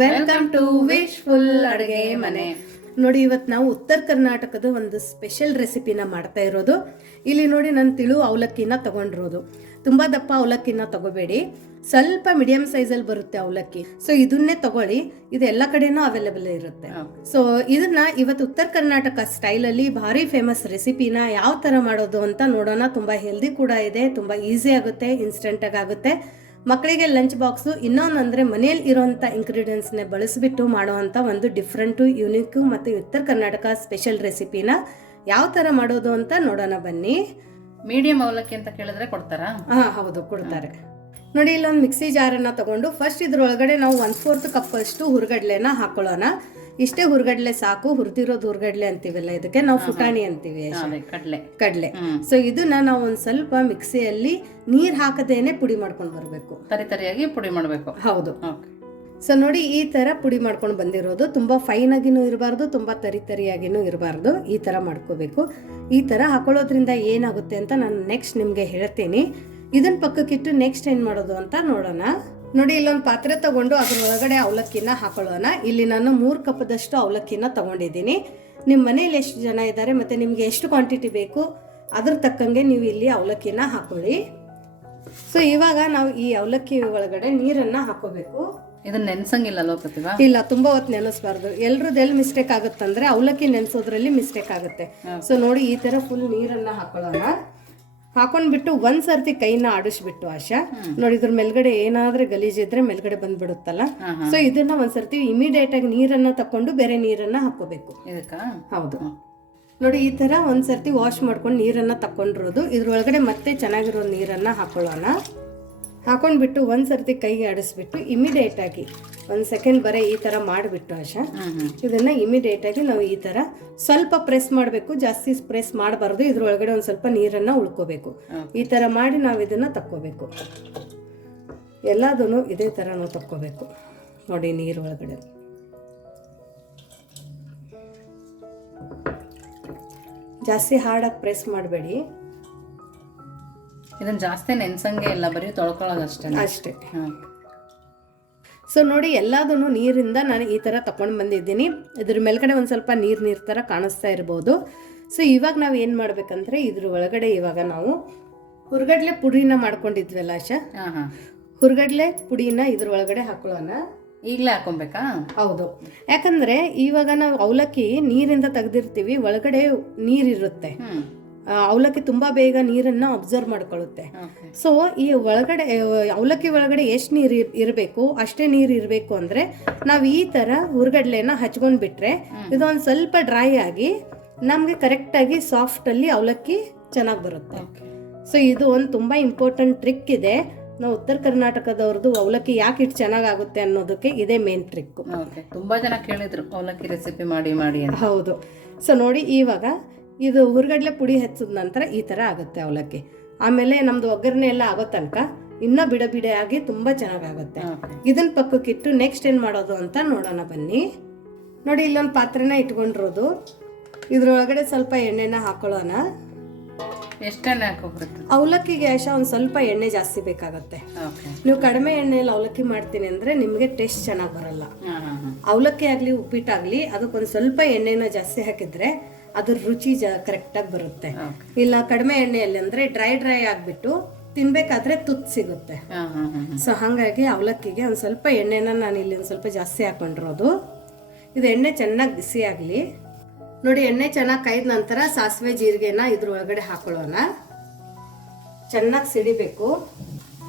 Welcome to wishful ಅಡುಗೆ ಮನೆ. ನೋಡಿ, ಇವತ್ತು ನಾವು ಉತ್ತರ ಕರ್ನಾಟಕದ ಒಂದು ಸ್ಪೆಷಲ್ ರೆಸಿಪಿನ ಮಾಡ್ತಾ ಇರೋದು. ಇಲ್ಲಿ ನೋಡಿ, ನಾನು ತಿಳು ಅವಲಕ್ಕಿನ ತಗೊಂಡಿರೋದು. ತುಂಬಾ ದಪ್ಪ ಅವಲಕ್ಕಿನ ತಗೋಬೇಡಿ, ಸ್ವಲ್ಪ ಮೀಡಿಯಂ ಸೈಜಲ್ಲಿ ಬರುತ್ತೆ ಅವಲಕ್ಕಿ. ಸೊ ಇದನ್ನೇ ತಗೊಳ್ಳಿ, ಇದು ಎಲ್ಲ ಕಡೆನೂ ಅವೈಲೇಬಲ್ ಇರುತ್ತೆ. ಸೊ ಇದನ್ನ ಇವತ್ತು ಉತ್ತರ ಕರ್ನಾಟಕ ಸ್ಟೈಲಲ್ಲಿ ಭಾರಿ ಫೇಮಸ್ ರೆಸಿಪಿನ ಯಾವ ತರ ಮಾಡೋದು ಅಂತ ನೋಡೋಣ. ತುಂಬಾ ಹೆಲ್ದಿ ಕೂಡ ಇದೆ, ತುಂಬಾ ಈಸಿ ಆಗುತ್ತೆ, ಇನ್ಸ್ಟೆಂಟ್ ಆಗುತ್ತೆ. ಮಕ್ಕಳಿಗೆ ಲಂಚ್ ಬಾಕ್ಸು. ಇನ್ನೊಂದಂದರೆ ಮನೆಯಲ್ಲಿ ಇರೋಂಥ ಇಂಗ್ರೀಡಿಯೆಂಟ್ಸ್ನ ಬಳಸಿಬಿಟ್ಟು ಮಾಡೋವಂಥ ಒಂದು ಡಿಫ್ರೆಂಟು, ಯುನೀಕು ಮತ್ತು ಉತ್ತರ ಕರ್ನಾಟಕ ಸ್ಪೆಷಲ್ ರೆಸಿಪಿನ ಯಾವ ಥರ ಮಾಡೋದು ಅಂತ ನೋಡೋಣ ಬನ್ನಿ. ಮೀಡಿಯಂ ಅವಲಕ್ಕಿ ಅಂತ ಕೇಳಿದ್ರೆ ಕೊಡ್ತಾರಾ? ಹಾಂ, ಹೌದು, ಕೊಡ್ತಾರೆ. ನೋಡಿ, ಇಲ್ಲೊಂದು ಮಿಕ್ಸಿ ಜಾರನ್ನು ತಗೊಂಡು ಫಸ್ಟ್ ಇದ್ರೊಳಗಡೆ ನಾವು 1/4 ಕಪ್ ಅಷ್ಟು ಹುರ್ಗಡ್ಲೆನ ಹಾಕೊಳ್ಳೋಣ. ಇಷ್ಟೇ ಹುರ್ಗಡ್ಲೆ ಸಾಕು. ಹುರಿದಿರೋದು ಹುರ್ಗಡ್ಲೆ ಅಂತೀವಲ್ಲ, ಇದಕ್ಕೆ ನಾವು ಫುಟಾಣಿ ಅಂತೀವಿ, ಕಡ್ಲೆ. ಸೊ ಇದನ್ನ ನಾವು ಒಂದ್ ಸ್ವಲ್ಪ ಮಿಕ್ಸಿಯಲ್ಲಿ ನೀರ್ ಹಾಕದೇನೆ ಪುಡಿ ಮಾಡ್ಕೊಂಡು ಬರ್ಬೇಕು. ತರಿಯಾಗಿ ಪುಡಿ ಮಾಡ್ಬೇಕು. ಹೌದು. ಸೊ ನೋಡಿ, ಈ ತರ ಪುಡಿ ಮಾಡ್ಕೊಂಡು ಬಂದಿರೋದು. ತುಂಬಾ ಫೈನ್ ಆಗಿನೂ ಇರಬಾರ್ದು, ತುಂಬಾ ತರಿಯಾಗಿನೂ ಇರಬಾರ್ದು. ಈ ತರ ಮಾಡ್ಕೋಬೇಕು. ಈ ತರ ಹಾಕೊಳ್ಳೋದ್ರಿಂದ ಏನಾಗುತ್ತೆ ಅಂತ ನಾನು ನೆಕ್ಸ್ಟ್ ನಿಮ್ಗೆ ಹೇಳ್ತೀನಿ. ಇದನ್ನ ಪಕ್ಕಕ್ಕಿಟ್ಟು ನೆಕ್ಸ್ಟ್ ಏನ್ ಮಾಡೋದು ಅಂತ ನೋಡೋಣ. ನೋಡಿ, ಇಲ್ಲೊಂದು ಪಾತ್ರೆ ತಗೊಂಡು ಅದ್ರೊಳಗಡೆ ಅವಲಕ್ಕಿನ ಹಾಕೊಳ್ಳೋಣ. ಇಲ್ಲಿ ನಾನು 3 ಕಪ್ದಷ್ಟು ಅವಲಕ್ಕಿನ ತಗೊಂಡಿದ್ದೀನಿ. ನಿಮ್ಮ ಮನೇಲಿ ಎಷ್ಟು ಜನ ಇದ್ದಾರೆ ಮತ್ತು ನಿಮಗೆ ಎಷ್ಟು ಕ್ವಾಂಟಿಟಿ ಬೇಕು ಅದ್ರ ತಕ್ಕಂಗೆ ನೀವು ಇಲ್ಲಿ ಅವಲಕ್ಕಿನ ಹಾಕೊಳ್ಳಿ. ಸೊ ಇವಾಗ ನಾವು ಈ ಅವಲಕ್ಕಿ ಒಳಗಡೆ ನೀರನ್ನು ಹಾಕೋಬೇಕು. ಇದನ್ನ ನೆನ್ಸಂಗಿಲ್ಲ ಲೋಕತಿವ? ಇಲ್ಲ, ತುಂಬಾ ಹೊತ್ತು ನೆನೆಸ್ಬಾರ್ದು. ಎಲ್ರದ್ದು ಎಲ್ಲಿ ಮಿಸ್ಟೇಕ್ ಆಗುತ್ತಂದ್ರೆ ಅವಲಕ್ಕಿ ನೆನೆಸೋದ್ರಲ್ಲಿ ಮಿಸ್ಟೇಕ್ ಆಗುತ್ತೆ. ಸೊ ನೋಡಿ, ಈ ತರ ಫುಲ್ ನೀರನ್ನ ಹಾಕೊಳ್ಳೋಣ. ಹಾಕೊಂಡ್ಬಿಟ್ಟು ಒಂದ್ಸರ್ತಿ ಕೈನ ಆಡಿಸ್ಬಿಟ್ಟು ಆಶಾ ನೋಡಿ, ಇದ್ರ ಮೇಲ್ಗಡೆ ಏನಾದ್ರೂ ಗಲೀಜಿದ್ರೆ ಮೇಲ್ಗಡೆ ಬಂದ್ಬಿಡುತ್ತಲ್ಲ. ಸೊ ಇದನ್ನ ಒಂದ್ಸರ್ತಿ ಇಮಿಡಿಯೇಟ್ ಆಗಿ ನೀರನ್ನ ತಕೊಂಡು ಬೇರೆ ನೀರನ್ನ ಹಾಕೋಬೇಕು. ಹೌದು. ನೋಡಿ, ಈ ತರ ಒಂದ್ಸರ್ತಿ ವಾಶ್ ಮಾಡ್ಕೊಂಡು ನೀರನ್ನ ತಕೊಂಡಿರೋದು. ಇದ್ರೊಳಗಡೆ ಮತ್ತೆ ಚೆನ್ನಾಗಿರೋ ನೀರನ್ನ ಹಾಕೊಳ್ಳೋಣ. ಹಾಕೊಂಡ್ಬಿಟ್ಟು ಒಂದ್ಸರ್ತಿ ಕೈಗೆ ಆಡಿಸ್ಬಿಟ್ಟು ಇಮಿಡಿಯೇಟ್ ಆಗಿ 1 ಸೆಕೆಂಡ್ ಬರೀ ಈ ತರ ಮಾಡಿಬಿಟ್ಟು ಆಶಾ ಇದನ್ನ ಇಮಿಡಿಯೇಟ್ ಆಗಿ ನಾವು ಈ ತರ ಸ್ವಲ್ಪ ಪ್ರೆಸ್ ಮಾಡಬೇಕು. ಜಾಸ್ತಿ ಪ್ರೆಸ್ ಮಾಡಬಾರ್ದು. ಇದ್ರೊಳಗಡೆ ಒಂದ್ ಸ್ವಲ್ಪ ನೀರನ್ನ ಉಳ್ಕೋಬೇಕು. ಈ ತರ ಮಾಡಿ ನಾವು ಇದನ್ನ ತಕ್ಕೋಬೇಕು. ಎಲ್ಲದನ್ನು ಇದೇ ತರ ನಾವು ತಕ್ಕೋಬೇಕು. ನೋಡಿ, ನೀರೊಳಗಡೆ ಜಾಸ್ತಿ ಹಾರ್ಡಾಗಿ ಪ್ರೆಸ್ ಮಾಡಬೇಡಿ. ಇದನ್ನ ಜಾಸ್ತಿ ನೆನ್ಸಂಗೆ ಇಲ್ಲ, ಬರೀ ತೊಳ್ಕೊಳ್ಳೋದಷ್ಟೇ. ಅಷ್ಟೇ. ಸೊ ನೋಡಿ, ಎಲ್ಲದನ್ನು ನೀರಿಂದ ನಾನು ಈ ಥರ ತಗೊಂಡು ಬಂದಿದ್ದೀನಿ. ಇದ್ರ ಮೇಲ್ಗಡೆ ಒಂದು ಸ್ವಲ್ಪ ನೀರು ಥರ ಕಾಣಿಸ್ತಾ ಇರ್ಬೋದು. ಸೊ ಇವಾಗ ನಾವು ಏನು ಮಾಡ್ಬೇಕಂದ್ರೆ ಇದ್ರ ಒಳಗಡೆ ಇವಾಗ ನಾವು ಹುರ್ಗಡ್ಲೆ ಪುಡಿನ ಮಾಡ್ಕೊಂಡಿದ್ವಲ್ಲ ಆಶಾ, ಹುರ್ಗಡ್ಲೆ ಪುಡಿನ ಇದ್ರ ಒಳಗಡೆ ಹಾಕೊಳ್ಳೋಣ. ಈಗಲೇ ಹಾಕೊಬೇಕಾ? ಹೌದು. ಯಾಕಂದ್ರೆ ಇವಾಗ ನಾವು ಅವಲಕ್ಕಿ ನೀರಿಂದ ತೆಗ್ದಿರ್ತೀವಿ, ಒಳಗಡೆ ನೀರಿರುತ್ತೆ. ಅವಲಕ್ಕಿ ತುಂಬಾ ಬೇಗ ನೀರನ್ನ ಅಬ್ಸರ್ವ್ ಮಾಡ್ಕೊಳ್ಳುತ್ತೆ. ಸೊ ಈ ಒಳಗಡೆ ಅವಲಕ್ಕಿ ಒಳಗಡೆ ಎಷ್ಟು ನೀರು ಇರಬೇಕು ಅಷ್ಟೇ ನೀರು ಇರಬೇಕು. ಅಂದ್ರೆ ನಾವು ಈ ತರ ಹುರ್ಗಡ್ಲೆನ ಹಚ್ಕೊಂಡ್ ಬಿಟ್ರೆ ಇದೊಂದು ಸ್ವಲ್ಪ ಡ್ರೈ ಆಗಿ ನಮ್ಗೆ ಕರೆಕ್ಟ್ ಆಗಿ ಸಾಫ್ಟ್ ಅಲ್ಲಿ ಅವಲಕ್ಕಿ ಚೆನ್ನಾಗಿ ಬರುತ್ತೆ. ಸೊ ಇದು ಒಂದು ತುಂಬಾ ಇಂಪಾರ್ಟೆಂಟ್ ಟ್ರಿಕ್ ಇದೆ. ನಾವು ಉತ್ತರ ಕರ್ನಾಟಕದವ್ರದ್ದು ಅವಲಕ್ಕಿ ಯಾಕೆ ಇಟ್ಟು ಚೆನ್ನಾಗಾಗುತ್ತೆ ಅನ್ನೋದಕ್ಕೆ ಇದೇ ಮೇನ್ ಟ್ರಿಕ್. ತುಂಬಾ ಜನ ಕೇಳಿದ್ರು ಅವಲಕ್ಕಿ ರೆಸಿಪಿ ಮಾಡಿ ಅಂತ. ಹೌದು. ಸೊ ನೋಡಿ, ಇವಾಗ ಇದು ಹುರ್ಗಡ್ಲೆ ಪುಡಿ ಹೆಚ್ಚಿದ ನಂತರ ಈ ತರ ಆಗುತ್ತೆ ಅವಲಕ್ಕಿ. ಆಮೇಲೆ ನಮ್ದು ಒಗ್ಗರಣೆ ಎಲ್ಲ ಆಗೋ ತನಕ ಇನ್ನ ಬಿಡ ಆಗಿ ತುಂಬಾ ಚೆನ್ನಾಗಾಗುತ್ತೆ. ಇದನ್ನ ಪಕ್ಕಕ್ಕಿಟ್ಟು ನೆಕ್ಸ್ಟ್ ಏನ್ ಮಾಡೋದು ಅಂತ ನೋಡೋಣ ಬನ್ನಿ. ನೋಡಿ, ಇಲ್ಲೊಂದು ಪಾತ್ರೆನ ಇಟ್ಕೊಂಡಿರೋದು. ಇದ್ರೊಳಗಡೆ ಸ್ವಲ್ಪ ಎಣ್ಣೆನ ಹಾಕೊಳ್ಳೋಣ. ಎಷ್ಟೆಣ್ಣೆ ಹಾಕೋಬೇಕು? ಅವಲಕ್ಕಿಗೆ ಆಶಾ ಒಂದ್ ಸ್ವಲ್ಪ ಎಣ್ಣೆ ಜಾಸ್ತಿ ಬೇಕಾಗತ್ತೆ. ನೀವು ಕಡಿಮೆ ಎಣ್ಣೆಯಲ್ಲಿ ಅವಲಕ್ಕಿ ಮಾಡ್ತೀನಿ ಅಂದ್ರೆ ನಿಮ್ಗೆ ಟೇಸ್ಟ್ ಚೆನ್ನಾಗಿ ಬರಲ್ಲ. ಅವಲಕ್ಕಿ ಆಗ್ಲಿ ಉಪ್ಪಿಟ್ಟಾಗ್ಲಿ ಅದಕ್ಕೊಂದ್ ಸ್ವಲ್ಪ ಎಣ್ಣೆನ ಜಾಸ್ತಿ ಹಾಕಿದ್ರೆ ಅದ್ರ ರುಚಿ ಕರೆಕ್ಟಾಗಿ ಬರುತ್ತೆ. ಇಲ್ಲ ಕಡಿಮೆ ಎಣ್ಣೆಯಲ್ಲಿ ಅಂದ್ರೆ ಡ್ರೈ ಆಗ್ಬಿಟ್ಟು ತಿನ್ಬೇಕಾದ್ರೆ ತುತ್ತು ಸಿಗುತ್ತೆ. ಸೊ ಹಾಗಾಗಿ ಅವಲಕ್ಕಿಗೆ ಒಂದ್ ಸ್ವಲ್ಪ ಎಣ್ಣೆನ ನಾನು ಇಲ್ಲಿ ಒಂದ್ ಸ್ವಲ್ಪ ಜಾಸ್ತಿ ಹಾಕೊಂಡಿರೋದು. ಇದು ಎಣ್ಣೆ ಚೆನ್ನಾಗಿ ಬಿಸಿ ಆಗ್ಲಿ. ನೋಡಿ, ಎಣ್ಣೆ ಚೆನ್ನಾಗಿ ಕಾಯ್ದ ನಂತರ ಸಾಸಿವೆ ಜೀರಿಗೆನ ಇದ್ರೊಳಗಡೆ ಹಾಕೊಳ್ಳೋಣ. ಚೆನ್ನಾಗಿ ಸಿಡಿಬೇಕು.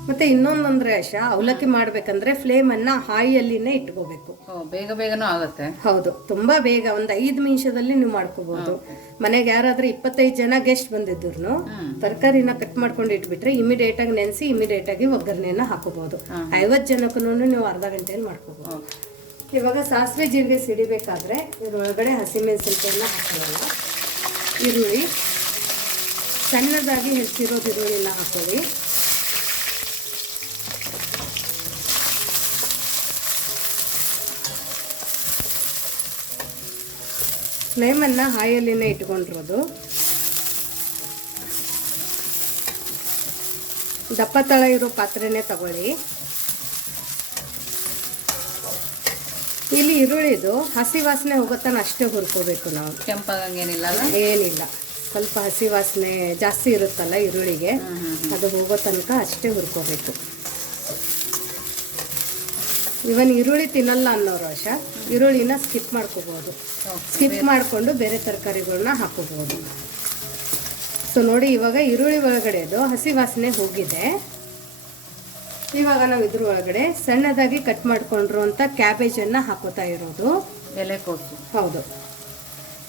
ಮತ್ತೆ ಇನ್ನೊಂದಂದ್ರೆ ಆಶಾ, ಅವಲಕ್ಕಿ ಮಾಡ್ಬೇಕಂದ್ರೆ ಫ್ಲೇಮ್ ಅನ್ನ ಹಾಯಿಯಲ್ಲಿನೇ ಇಟ್ಕೋಬೇಕು. ಬೇಗನೂ ಆಗುತ್ತೆ. ಹೌದು, ತುಂಬಾ ಬೇಗ. ಒಂದ್ 5 ನಿಮಿಷದಲ್ಲಿ ನೀವು ಮಾಡ್ಕೋಬಹುದು. ಮನೆಗೆ ಯಾರಾದ್ರೂ 25 ಜನ ಗೆಸ್ಟ್ ಬಂದಿದ್ರು ತರಕಾರಿನ ಕಟ್ ಮಾಡ್ಕೊಂಡು ಇಟ್ಬಿಟ್ರೆ ಇಮಿಡಿಯೇಟ್ ಆಗಿ ನೆನೆಸಿ ಇಮಿಡಿಯೇಟ್ ಆಗಿ ಒಗ್ಗರಣೆನ ಹಾಕೋಬಹುದು. 50 ಜನಕ್ಕೂ ನೀವು ಅರ್ಧ ಗಂಟೆಯಲ್ಲಿ ಮಾಡ್ಕೋಬಹುದು. ಇವಾಗ ಸಾಸಿವೆ ಜೀರಿಗೆ ಸಿಡಿಬೇಕಾದ್ರೆ ಇದ್ರೊಳಗಡೆ ಹಸಿಮೆಣಸಿನಕಾಯಿನ ಹಾಕೊಳ್ಳೋಣ. ಈರುಳ್ಳಿ ಸಣ್ಣದಾಗಿ ಹೆಚ್ಚಿರೋದು ಈರುಳ್ಳಿನ ಹಾಕೊಳ್ಳಿ. ಫ್ಲೇಮನ್ನು ಹಾಯಲ್ಲಿನೇ ಇಟ್ಕೊಂಡಿರೋದು. ದಪ್ಪ ತಳ ಇರೋ ಪಾತ್ರೆನೇ ತಗೊಳ್ಳಿ. ಇಲ್ಲಿ ಈರುಳ್ಳಿದು ಹಸಿ ವಾಸನೆ ಹೋಗೋತನ ಅಷ್ಟೇ ಹುರ್ಕೋಬೇಕು ನಾವು. ಕೆಂಪಾಗಂಗೇನಿಲ್ಲ ಅಲ್ಲ? ಏನಿಲ್ಲ, ಸ್ವಲ್ಪ ಹಸಿ ವಾಸನೆ ಜಾಸ್ತಿ ಇರುತ್ತಲ್ಲ ಈರುಳ್ಳಿಗೆ, ಅದು ಹೋಗೋ ತನಕ ಅಷ್ಟೇ ಹುರ್ಕೋಬೇಕು. ಇವನ್ ಈರುಳ್ಳಿ ತಿನ್ನಲ್ಲ ಅನ್ನೋರು ಆಶಾ ಈರುಳ್ಳಿನ ಸ್ಕಿಪ್ ಮಾಡ್ಕೋಬಹುದು. ಸ್ಕಿಪ್ ಮಾಡಿಕೊಂಡು ಬೇರೆ ತರಕಾರಿಗಳನ್ನ ಹಾಕೋಬಹುದು. ಸೊ ನೋಡಿ, ಇವಾಗ ಈರುಳ್ಳಿ ಒಳಗಡೆದು ಹಸಿ ವಾಸನೆ ಹೋಗಿದೆ. ಇವಾಗ ನಾವು ಇದ್ರ ಒಳಗಡೆ ಸಣ್ಣದಾಗಿ ಕಟ್ ಮಾಡ್ಕೊಂಡಿರುವಂಥ ಕ್ಯಾಬೇಜನ್ನು ಹಾಕೋತಾ ಇರೋದು. ಎಲೆಕೋಸು. ಹೌದು,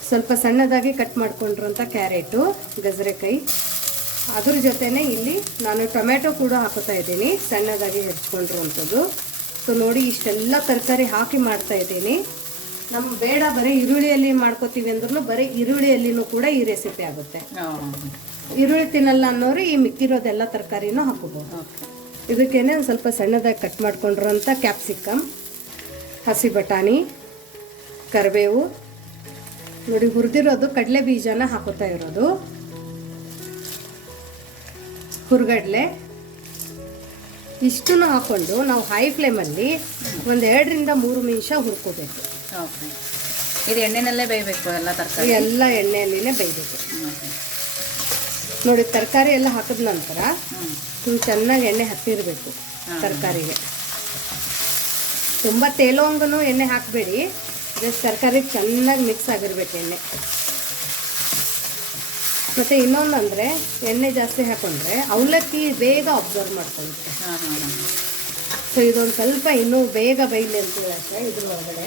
ಸ್ವಲ್ಪ ಸಣ್ಣದಾಗಿ ಕಟ್ ಮಾಡ್ಕೊಂಡಿರುವಂಥ ಕ್ಯಾರೆಟು, ಗಜರೆಕಾಯಿ, ಅದ್ರ ಜೊತೆನೆ ಇಲ್ಲಿ ನಾನು ಟೊಮೆಟೊ ಕೂಡ ಹಾಕೋತಾ ಇದ್ದೀನಿ, ಸಣ್ಣದಾಗಿ ಹೆಚ್ಕೊಂಡಿರುವಂಥದ್ದು. ಸೊ ನೋಡಿ, ಇಷ್ಟೆಲ್ಲ ತರಕಾರಿ ಹಾಕಿ ಮಾಡ್ತಾ ಇದ್ದೀನಿ. ನಮ್ಗೆ ಬೇಡ ಬರೀ ಈರುಳ್ಳಿಯಲ್ಲಿ ಮಾಡ್ಕೋತೀವಿ ಅಂದ್ರೂ ಬರೀ ಈರುಳ್ಳಿಯಲ್ಲಿನೂ ಕೂಡ ಈ ರೆಸಿಪಿ ಆಗುತ್ತೆ. ಈರುಳ್ಳಿ ತಿನ್ನಲ್ಲ ಅನ್ನೋರು ಈ ಮಿಕ್ಕಿರೋದೆಲ್ಲ ತರಕಾರಿನೂ ಹಾಕೋಬಹುದು. ಇದಕ್ಕೇನೆ ಒಂದು ಸ್ವಲ್ಪ ಸಣ್ಣದಾಗಿ ಕಟ್ ಮಾಡ್ಕೊಂಡಿರೋಂಥ ಕ್ಯಾಪ್ಸಿಕಮ್, ಹಸಿ ಬಟಾಣಿ, ಕರಿಬೇವು, ನೋಡಿ ಹುರಿದಿರೋದು ಕಡಲೆ ಬೀಜನ ಹಾಕೋತಾ ಇರೋದು, ಹುರ್ಗಡ್ಲೆ, ಇಷ್ಟನ್ನು ಹಾಕೊಂಡು ನಾವು ಹೈ ಫ್ಲೇಮಲ್ಲಿ ಒಂದು 2ರಿಂದ 3 ನಿಮಿಷ ಹುರ್ಕೋಬೇಕು. ಇದು ಎಣ್ಣೆನಲ್ಲೇ ಬೇಯಬೇಕು ಎಲ್ಲ ತರಕಾರಿ? ಎಲ್ಲ ಎಣ್ಣೆಯಲ್ಲಿನೇ ಬೇಯಬೇಕು. ನೋಡಿ, ತರಕಾರಿ ಎಲ್ಲ ಹಾಕಿದ ನಂತರ ಚೆನ್ನಾಗಿ ಎಣ್ಣೆ ಹತ್ತಿರಬೇಕು ತರಕಾರಿಗೆ. ತುಂಬ ತೇಲೋಂಗನು ಎಣ್ಣೆ ಹಾಕಬೇಡಿ, ಜಸ್ಟ್ ತರಕಾರಿ ಚೆನ್ನಾಗಿ ಮಿಕ್ಸ್ ಆಗಿರ್ಬೇಕು ಎಣ್ಣೆ. ಮತ್ತು ಇನ್ನೊಂದಂದರೆ ಎಣ್ಣೆ ಜಾಸ್ತಿ ಹಾಕೊಂಡ್ರೆ ಅವಲಕ್ಕಿ ಬೇಗ ಅಬ್ಸರ್ವ್ ಮಾಡ್ಕೊಳ್ಳುತ್ತೆ. ಸೊ ಇದೊಂದು ಸ್ವಲ್ಪ ಇನ್ನೂ ಬೇಗ ಬೇಯಲಿ ಅಂತೀವಿ ಅಷ್ಟೇ. ಇದ್ರ ಒಳಗಡೆ